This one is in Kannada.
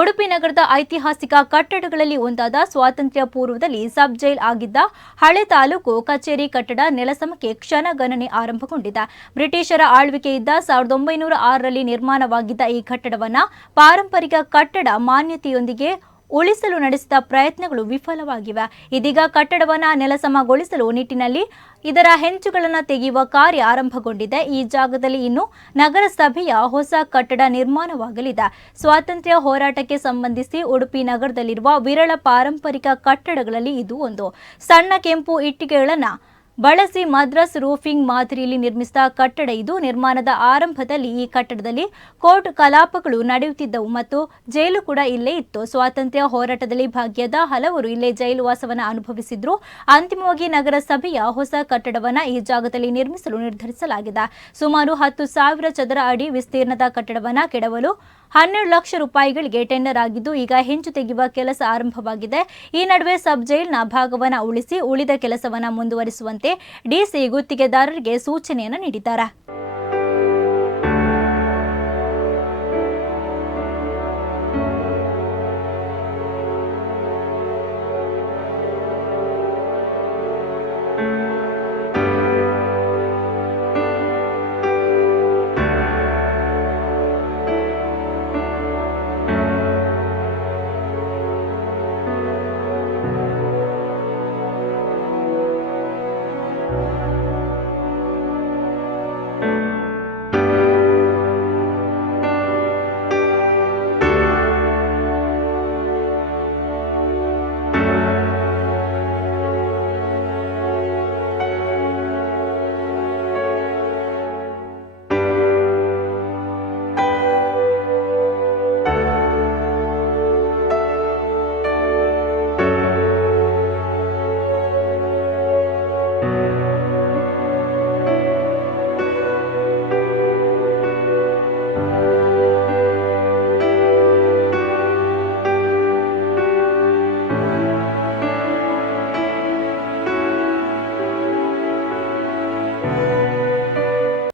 ಉಡುಪಿ ನಗರದ ಐತಿಹಾಸಿಕ ಕಟ್ಟಡಗಳಲ್ಲಿ ಒಂದಾದ ಸ್ವಾತಂತ್ರ್ಯ ಪೂರ್ವದಲ್ಲಿ ಸಬ್ ಜೈಲ್ ಆಗಿದ್ದ ಹಳೆ ತಾಲೂಕು ಕಚೇರಿ ಕಟ್ಟಡ ನೆಲಸಮಕ್ಕೆ ಕ್ಷಣಗಣನೆ ಆರಂಭಗೊಂಡಿದೆ. ಬ್ರಿಟಿಷರ ಆಳ್ವಿಕೆಯಿದ್ದ ಸಾವಿರದ ಒಂಬೈನೂರ ಆರರಲ್ಲಿ ನಿರ್ಮಾಣವಾಗಿದ್ದ ಈ ಕಟ್ಟಡವನ್ನ ಪಾರಂಪರಿಕ ಕಟ್ಟಡ ಮಾನ್ಯತೆಯೊಂದಿಗೆ ಉಳಿಸಲು ನಡೆಸಿದ ಪ್ರಯತ್ನಗಳು ವಿಫಲವಾಗಿವೆ. ಇದೀಗ ಕಟ್ಟಡವನ್ನು ನೆಲಸಮಗೊಳಿಸಲು ನಿಟ್ಟಿನಲ್ಲಿ ಇದರ ಹೆಂಚುಗಳನ್ನು ತೆಗೆಯುವ ಕಾರ್ಯ ಆರಂಭಗೊಂಡಿದೆ. ಈ ಜಾಗದಲ್ಲಿ ಇನ್ನು ನಗರಸಭೆಯ ಹೊಸ ಕಟ್ಟಡ ನಿರ್ಮಾಣವಾಗಲಿದೆ. ಸ್ವಾತಂತ್ರ್ಯ ಹೋರಾಟಕ್ಕೆ ಸಂಬಂಧಿಸಿ ಉಡುಪಿ ನಗರದಲ್ಲಿರುವ ವಿರಳ ಪಾರಂಪರಿಕ ಕಟ್ಟಡಗಳಲ್ಲಿ ಇದು ಒಂದು. ಸಣ್ಣ ಕೆಂಪು ಇಟ್ಟಿಗೆಗಳನ್ನು ಬಳಸಿ ಮದ್ರಾಸ್ ರೂಫಿಂಗ್ ಮಾದರಿಯಲ್ಲಿ ನಿರ್ಮಿಸಿದ ಕಟ್ಟಡ ಇದು. ನಿರ್ಮಾಣದ ಆರಂಭದಲ್ಲಿ ಈ ಕಟ್ಟಡದಲ್ಲಿ ಕೋರ್ಟ್ ಕಲಾಪಗಳು ನಡೆಯುತ್ತಿದ್ದವು ಮತ್ತು ಜೈಲು ಕೂಡ ಇಲ್ಲೇ ಇತ್ತು. ಸ್ವಾತಂತ್ರ್ಯ ಹೋರಾಟದಲ್ಲಿ ಭಾಗಿಯಾದ ಹಲವರು ಇಲ್ಲೇ ಜೈಲು ವಾಸವನ್ನು ಅನುಭವಿಸಿದ್ರು. ಅಂತಿಮವಾಗಿ ನಗರಸಭೆಯ ಹೊಸ ಕಟ್ಟಡವನ್ನ ಈ ಜಾಗದಲ್ಲಿ ನಿರ್ಮಿಸಲು ನಿರ್ಧರಿಸಲಾಗಿದೆ. ಸುಮಾರು ಹತ್ತು ಸಾವಿರ ಚದರ ಅಡಿ ವಿಸ್ತೀರ್ಣದ ಕಟ್ಟಡವನ್ನ ಕೆಡವಲು ಹನ್ನೆರಡು ಲಕ್ಷ ರೂಪಾಯಿಗಳಿಗೆ ಟೆಂಡರ್ ಆಗಿದ್ದು ಈಗ ಹೆಂಚು ತೆಗೆಯುವ ಕೆಲಸ ಆರಂಭವಾಗಿದೆ. ಈ ನಡುವೆ ಸಬ್ ಜೈಲ್ನ ಭಾಗವನ್ನ ಉಳಿಸಿ ಉಳಿದ ಕೆಲಸವನ್ನ ಮುಂದುವರಿಸುವಂತೆ ಡಿಸಿ ಗುತ್ತಿಗೆದಾರರಿಗೆ ಸೂಚನೆಯನ್ನು ನೀಡಿದ್ದಾರೆ.